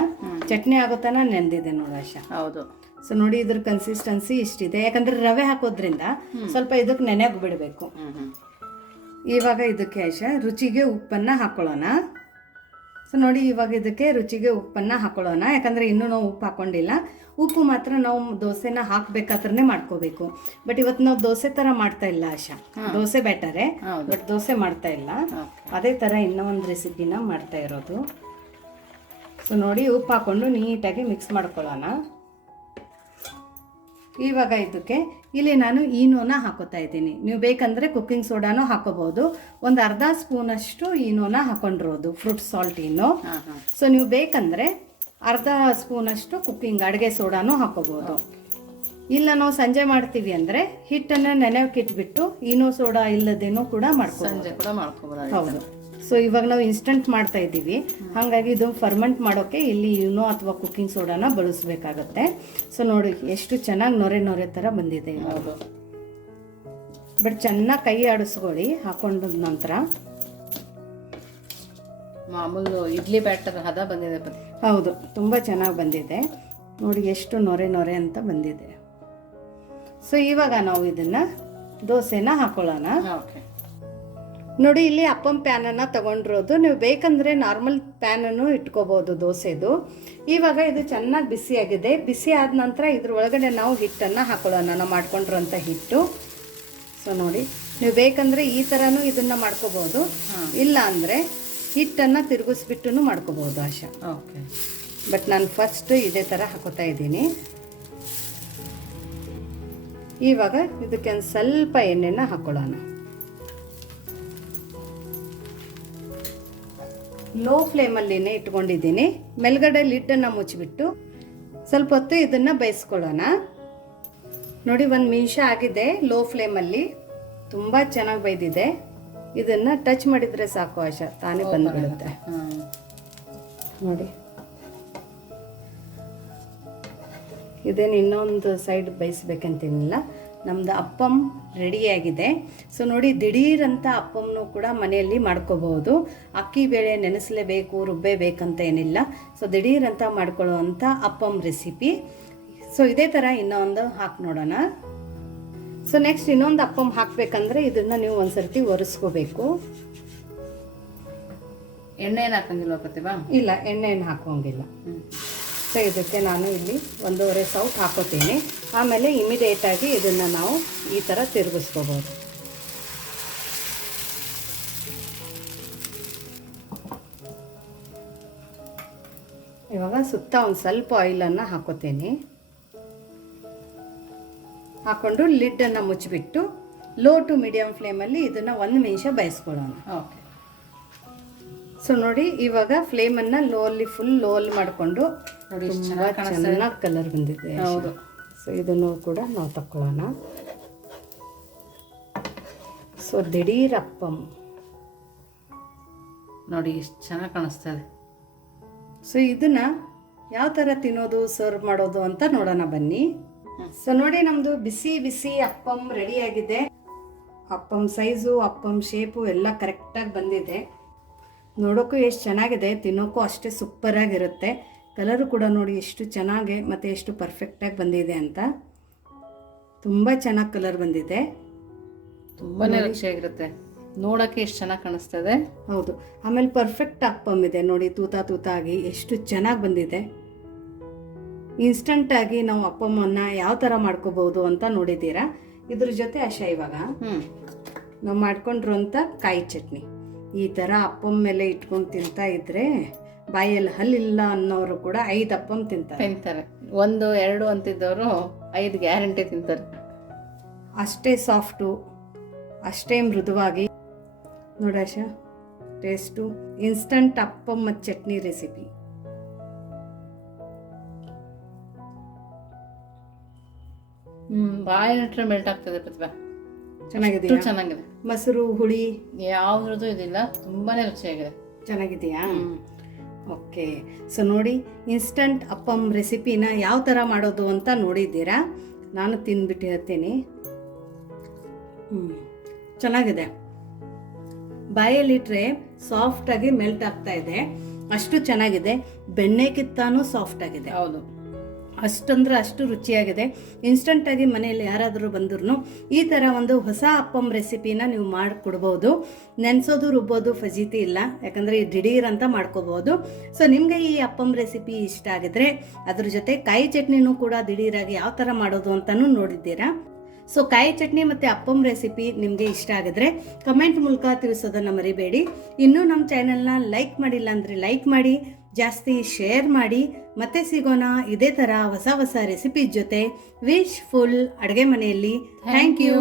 ಚಟ್ನಿ ಆಗೋತನ ನೆಂದಿದೆ ನೋಡು ಆಶಾ. ಹೌದು. ಸೊ ನೋಡಿ, ಇದ್ರ ಕನ್ಸಿಸ್ಟೆನ್ಸಿ ಇಷ್ಟಿದೆ. ಯಾಕಂದ್ರೆ ರವೆ ಹಾಕೋದ್ರಿಂದ ಸ್ವಲ್ಪ ಇದಕ್ಕೆ ನೆನೆಗೆ ಬಿಡಬೇಕು. ಇವಾಗ ಇದಕ್ಕೆ ಆಶಾ ರುಚಿಗೆ ಉಪ್ಪನ್ನ ಹಾಕೊಳ್ಳೋಣ. ಸೊ ನೋಡಿ, ಇವಾಗ ಇದಕ್ಕೆ ರುಚಿಗೆ ಉಪ್ಪನ್ನ ಹಾಕೊಳ್ಳೋಣ. ಯಾಕಂದ್ರೆ ಇನ್ನೂ ನಾವು ಉಪ್ಪು ಹಾಕೊಂಡಿಲ್ಲ. ಉಪ್ಪು ಮಾತ್ರ ನಾವು ದೋಸೆನ ಹಾಕ್ಬೇಕಾದ್ರೆ ಮಾಡ್ಕೋಬೇಕು. ಬಟ್ ಇವತ್ತು ನಾವು ದೋಸೆ ತರ ಮಾಡ್ತಾ ಇಲ್ಲ ಆಶಾ, ದೋಸೆ ಬ್ಯಾಟರೇ, ಬಟ್ ದೋಸೆ ಮಾಡ್ತಾ ಇಲ್ಲ. ಅದೇ ತರ ಇನ್ನೂ ಒಂದು ರೆಸಿಪಿನ ಮಾಡ್ತಾ ಇರೋದು. ಸೊ ನೋಡಿ, ಉಪ್ಪು ಹಾಕೊಂಡು ನೀಟಾಗಿ ಮಿಕ್ಸ್ ಮಾಡ್ಕೊಳ್ಳೋಣ. ಇವಾಗ ಇದಕ್ಕೆ ಇಲ್ಲಿ ನಾನು ಈನೋನ ಹಾಕೋತಾ ಇದ್ದೀನಿ. ನೀವು ಬೇಕಂದ್ರೆ ಕುಕ್ಕಿಂಗ್ ಸೋಡಾನು ಹಾಕೋಬಹುದು. ಒಂದು ಅರ್ಧ ಸ್ಪೂನ್ ಅಷ್ಟು ಈನೋನ ಹಾಕೊಂಡಿರೋದು, ಫ್ರೂಟ್ ಸಾಲ್ಟ್ ಈನೋ. ಸೊ ನೀವು ಬೇಕಂದ್ರೆ ಅರ್ಧ ಸ್ಪೂನ್ ಅಷ್ಟು ಕುಕ್ಕಿಂಗ್ ಅಡುಗೆ ಸೋಡಾನು ಹಾಕೋಬಹುದು. ಇಲ್ಲ ನಾವು ಸಂಜೆ ಮಾಡ್ತೀವಿ ಅಂದ್ರೆ ಹಿಟ್ಟನ್ನ ನೆನೆಯಕ್ಕೆ ಇಟ್ಬಿಟ್ಟು ಈನೋ ಸೋಡಾ ಇಲ್ಲದೇನೂ ಕೂಡ ಮಾಡ್ಕೋಬಹುದು. ಹೌದು. ಸೊ ಇವಾಗ ನಾವು ಇನ್ಸ್ಟಂಟ್ ಮಾಡ್ತಾ ಇದ್ದೀವಿ, ಹಾಗಾಗಿ ಇದು ಫರ್ಮೆಂಟ್ ಮಾಡೋಕ್ಕೆ ಇಲ್ಲಿ ಈನೋ ಅಥವಾ ಕುಕ್ಕಿಂಗ್ ಸೋಡಾನ ಬಳಸಬೇಕಾಗತ್ತೆ. ಸೊ ನೋಡಿ, ಎಷ್ಟು ಚೆನ್ನಾಗಿ ನೊರೆ ಥರ ಬಂದಿದೆ. ಬಟ್ ಚೆನ್ನಾಗಿ ಕೈ ಆಡಿಸ್ಕೊಳ್ಳಿ ಹಾಕೊಂಡ ನಂತರ. ಮಾಮೂಲು ಇಡ್ಲಿ ಬ್ಯಾಟರ್ ಹದ ಬಂದಿದೆ. ಹೌದು, ತುಂಬ ಚೆನ್ನಾಗಿ ಬಂದಿದೆ ನೋಡಿ, ಎಷ್ಟು ನೊರೆ ಅಂತ ಬಂದಿದೆ. ಸೊ ಇವಾಗ ನಾವು ಇದನ್ನ ದೋಸೆನ ಹಾಕೊಳ್ಳೋಣ. ನೋಡಿ, ಇಲ್ಲಿ ಅಪ್ಪಂ ಪ್ಯಾನನ್ನು ತಗೊಂಡಿರೋದು. ನೀವು ಬೇಕಂದ್ರೆ ನಾರ್ಮಲ್ ಪ್ಯಾನನ್ನು ಇಟ್ಕೋಬಹುದು ದೋಸೆದು. ಇವಾಗ ಇದು ಚೆನ್ನಾಗಿ ಬಿಸಿಯಾಗಿದೆ. ಬಿಸಿ ಆದ ನಂತರ ಇದ್ರ ಒಳಗಡೆ ನಾವು ಹಿಟ್ಟನ್ನು ಹಾಕೊಳ್ಳೋಣ, ನಾವು ಮಾಡ್ಕೊಂಡಿರೋಂಥ ಹಿಟ್ಟು. ಸೊ ನೋಡಿ, ನೀವು ಬೇಕಂದ್ರೆ ಈ ಥರನೂ ಇದನ್ನ ಮಾಡ್ಕೋಬಹುದು, ಇಲ್ಲ ಅಂದರೆ ಹಿಟ್ಟನ್ನು ತಿರುಗಿಸ್ಬಿಟ್ಟು ಮಾಡ್ಕೋಬಹುದು ಆಶಾ. ಓಕೆ. ಬಟ್ ನಾನು ಫಸ್ಟ್ ಇದೇ ಥರ ಹಾಕೋತಾ ಇದ್ದೀನಿ. ಇವಾಗ ಇದಕ್ಕೆ ಒಂದು ಸ್ವಲ್ಪ ಎಣ್ಣೆನ ಹಾಕೊಳ್ಳೋಣ. ಲೋ ಫ್ಲೇಮಲ್ಲಿನೇ ಇಟ್ಕೊಂಡಿದ್ದೀನಿ. ಮೇಲ್ಗಡೆ ಲಿಡ್ಡನ್ನು ಮುಚ್ಚಿಬಿಟ್ಟು ಸ್ವಲ್ಪ ಹೊತ್ತು ಇದನ್ನು ಬೇಯಿಸ್ಕೊಳ್ಳೋಣ. ನೋಡಿ, 1 ನಿಮಿಷ ಆಗಿದೆ. ಲೋ ಫ್ಲೇಮಲ್ಲಿ ತುಂಬ ಚೆನ್ನಾಗಿ ಬೇಯ್ದಿದೆ. ಇದನ್ನು ಟಚ್ ಮಾಡಿದರೆ ಸಾಕು ಆಶಾ, ತಾನೇ ಬಂದ್ಬಿಡುತ್ತೆ. ನೋಡಿ, ಇದೇನು ಇನ್ನೊಂದು ಸೈಡ್ ಬೇಯಿಸ್ಬೇಕಂತೇನಿಲ್ಲ. ನಮ್ದು ಅಪ್ಪಂ ರೆಡಿಯಾಗಿದೆ. ಸೊ ನೋಡಿ, ದಿಢೀರಂತ ಅಪ್ಪಂನೂ ಕೂಡ ಮನೆಯಲ್ಲಿ ಮಾಡ್ಕೋಬಹುದು. ಅಕ್ಕಿ ಬೇಳೆ ನೆನೆಸಲೇಬೇಕು, ರುಬ್ಬೇಬೇಕಂತ ಏನಿಲ್ಲ. ಸೊ ದಿಢೀರಂತ ಮಾಡ್ಕೊಳ್ಳುವಂಥ ಅಪ್ಪಂ ರೆಸಿಪಿ. ಸೊ ಇದೇ ಥರ ಇನ್ನೊಂದು ಹಾಕಿ ನೋಡೋಣ. ಸೊ ನೆಕ್ಸ್ಟ್ ಇನ್ನೊಂದು ಅಪ್ಪಂ ಹಾಕಬೇಕಂದ್ರೆ ಇದನ್ನು ನೀವು ಒಂದ್ಸರ್ತಿ ಒರೆಸ್ಕೋಬೇಕು. ಎಣ್ಣೆ ಏನು ಹಾಕಂಗಿಲ್ವ ಪ್ರತಿಭಾ? ಇಲ್ಲ, ಎಣ್ಣೆ ಏನು ಹಾಕೋಂಗಿಲ್ಲ. ಸೊ ಇದಕ್ಕೆ ನಾನು ಇಲ್ಲಿ 1.5 ಸೌಟ್ ಹಾಕೋತೀನಿ. ಆಮೇಲೆ ಇಮಿಡಿಯೇಟಾಗಿ ಇದನ್ನು ನಾವು ಈ ಥರ ತಿರುಗಿಸ್ಕೋಬೋದು. ಇವಾಗ ಸುತ್ತ ಒಂದು ಸ್ವಲ್ಪ ಆಯಿಲನ್ನು ಹಾಕೋತೀನಿ. ಹಾಕ್ಕೊಂಡು ಲಿಡ್ಡನ್ನು ಮುಚ್ಚಿಬಿಟ್ಟು ಲೋ ಟು ಮೀಡಿಯಮ್ ಫ್ಲೇಮಲ್ಲಿ ಇದನ್ನು 1 ನಿಮಿಷ ಬೇಯಿಸ್ಕೊಳ್ಳೋಣ. ಓಕೆ. ಸೊ ನೋಡಿ, ಇವಾಗ ಫ್ಲೇಮನ್ನು ಫುಲ್ ಲೋ ಅಲ್ಲಿ ಮಾಡಿಕೊಂಡು ಚೆನ್ನಾಗಿ ಕಲರ್ ಬಂದಿದೆ. ಹೌದು. ಸೊ ಇದನ್ನು ಕೂಡ ನಾವು ತಕ್ಕೊಳ್ಳೋಣ. ಸೊ ದಿಢೀರ್ ಅಪ್ಪಂ ನೋಡಿ ಎಷ್ಟು ಚೆನ್ನಾಗಿ ಕಾಣಿಸ್ತಾ ಇದೆ. ಸೊ ಇದನ್ನು ಯಾವ ಥರ ತಿನ್ನೋದು ಸರ್ವ್ ಮಾಡೋದು ಅಂತ ನೋಡೋಣ ಬನ್ನಿ. ಸೊ ನೋಡಿ ನಮ್ಮದು ಬಿಸಿ ಬಿಸಿ ಅಪ್ಪಮ್ ರೆಡಿಯಾಗಿದೆ. ಅಪ್ಪಮ್ ಸೈಜು ಅಪ್ಪಮ್ ಶೇಪು ಎಲ್ಲ ಕರೆಕ್ಟಾಗಿ ಬಂದಿದೆ. ನೋಡೋಕ್ಕೂ ಎಷ್ಟು ಚೆನ್ನಾಗಿದೆ, ತಿನ್ನೋಕ್ಕೂ ಅಷ್ಟೇ ಸೂಪರಾಗಿರುತ್ತೆ. ಕಲರು ಕೂಡ ನೋಡಿ ಎಷ್ಟು ಚೆನ್ನಾಗಿ ಮತ್ತು ಎಷ್ಟು ಪರ್ಫೆಕ್ಟಾಗಿ ಬಂದಿದೆ ಅಂತ. ತುಂಬ ಚೆನ್ನಾಗಿ ಕಲರ್ ಬಂದಿದೆ, ತುಂಬಾ ರುಚಿಯಾಗಿರುತ್ತೆ. ನೋಡೋಕ್ಕೆ ಎಷ್ಟು ಚೆನ್ನಾಗಿ ಕಾಣಿಸ್ತದೆ. ಹೌದು. ಆಮೇಲೆ ಪರ್ಫೆಕ್ಟ್ ಅಪ್ಪಮ್ ಇದೆ ನೋಡಿ, ತೂತಾಗಿ ಎಷ್ಟು ಚೆನ್ನಾಗಿ ಬಂದಿದೆ. ಇನ್ಸ್ಟಂಟಾಗಿ ನಾವು ಅಪ್ಪಮ್ಮನ್ನು ಯಾವ ಥರ ಮಾಡ್ಕೋಬೋದು ಅಂತ ನೋಡಿದ್ದೀರಾ. ಇದ್ರ ಜೊತೆ ಆಶಾ ಇವಾಗ ನಾವು ಮಾಡ್ಕೊಂಡಿರೋಂಥ ಕಾಯಿ ಚಟ್ನಿ ಈ ಥರ ಅಪ್ಪಮ್ ಮೇಲೆ ಇಟ್ಕೊಂಡು ತಿಂತಾ ಇದ್ರೆ ಬಾಯಲ್ಲಿ ಹಲ್ಲಿಲ್ಲ ಅನ್ನೋರು ಕೂಡ 5 ಅಪ್ಪಮ್ ತಿಂತಾರೆ. 1 2 ಅಂತಿದ್ದವರು 5 ಗ್ಯಾರಂಟಿ ತಿಂತಾರೆ. ಅಷ್ಟೇ ಸಾಫ್ಟು, ಅಷ್ಟೇ ಮೃದುವಾಗಿ ನೋಡಾಶ ಟೇಸ್ಟು. ಇನ್ಸ್ಟಂಟ್ ಅಪ್ಪಮ್ ಮತ್ತು ಚಟ್ನಿ ರೆಸಿಪಿ. ಬಾಯಿಟ್ರೆ ಮೆಲ್ಟ್ ಆಗ್ತದೆ ಪ್ರತಿಭಾ. ಚೆನ್ನಾಗಿದೆ, ಚೆನ್ನಾಗಿದೆ. ಮೊಸರು ಹುಳಿ ಯಾವುದ್ರದ್ದು ಇದಿಲ್ಲ, ತುಂಬಾನೇ ರುಚಿಯಾಗಿದೆ. ಚೆನ್ನಾಗಿದೆಯಾ? ಓಕೆ. ಸೊ ನೋಡಿ, ಇನ್ಸ್ಟಂಟ್ ಅಪ್ಪಮ್ ರೆಸಿಪಿನ ಯಾವ ಥರ ಮಾಡೋದು ಅಂತ ನೋಡಿದ್ದೀರಾ. ನಾನು ತಿಂದ್ಬಿಟ್ಟು ಹೇಳ್ತೀನಿ. ಚೆನ್ನಾಗಿದೆ. ಬಾಯಲ್ಲಿಟ್ಟರೆ ಸಾಫ್ಟಾಗಿ ಮೆಲ್ಟ್ ಆಗ್ತಾ ಇದೆ, ಅಷ್ಟು ಚೆನ್ನಾಗಿದೆ. ಬೆಣ್ಣೆಗಿತ್ತಾನು ಸಾಫ್ಟ್ ಆಗಿದೆ. ಹೌದು, ಅಷ್ಟಂದ್ರೆ ಅಷ್ಟು ರುಚಿಯಾಗಿದೆ. ಇನ್ಸ್ಟಂಟಾಗಿ ಮನೆಯಲ್ಲಿ ಯಾರಾದರೂ ಬಂದ್ರೂ ಈ ಥರ ಒಂದು ಹೊಸ ಅಪ್ಪಮ್ ರೆಸಿಪಿನ ನೀವು ಮಾಡಿಕೊಡ್ಬೋದು. ನೆನೆಸೋದು ರುಬ್ಬೋದು ಫಜೀತಿ ಇಲ್ಲ, ಯಾಕಂದರೆ ಈ ದಿಢೀರ್ ಅಂತ ಮಾಡ್ಕೋಬೋದು. ಸೊ ನಿಮಗೆ ಈ ಅಪ್ಪಮ್ ರೆಸಿಪಿ ಇಷ್ಟ ಆಗಿದ್ರೆ ಅದ್ರ ಜೊತೆ ಕಾಯಿ ಚಟ್ನಿನೂ ಕೂಡ ದಿಢೀರಾಗಿ ಯಾವ ಥರ ಮಾಡೋದು ಅಂತಲೂ ನೋಡಿದ್ದೀರಾ. ಸೊ ಕಾಯಿ ಚಟ್ನಿ ಮತ್ತು ಅಪ್ಪಮ್ ರೆಸಿಪಿ ನಿಮಗೆ ಇಷ್ಟ ಆಗಿದ್ರೆ ಕಮೆಂಟ್ ಮೂಲಕ ತಿಳಿಸೋದನ್ನು ಮರಿಬೇಡಿ. ಇನ್ನೂ ನಮ್ಮ ಚಾನೆಲ್ನ ಲೈಕ್ ಮಾಡಿಲ್ಲ ಅಂದರೆ ಲೈಕ್ ಮಾಡಿ, ಜಾಸ್ತಿ ಶೇರ್ ಮಾಡಿ. ಮತ್ತೆ ಸಿಗೋಣ ಇದೇ ಥರ ಹೊಸ ಹೊಸ ರೆಸಿಪಿ ಜೊತೆ. ವಿಶ್ ಫುಲ್ ಅಡುಗೆ ಮನೆಯಲ್ಲಿ. Thank you.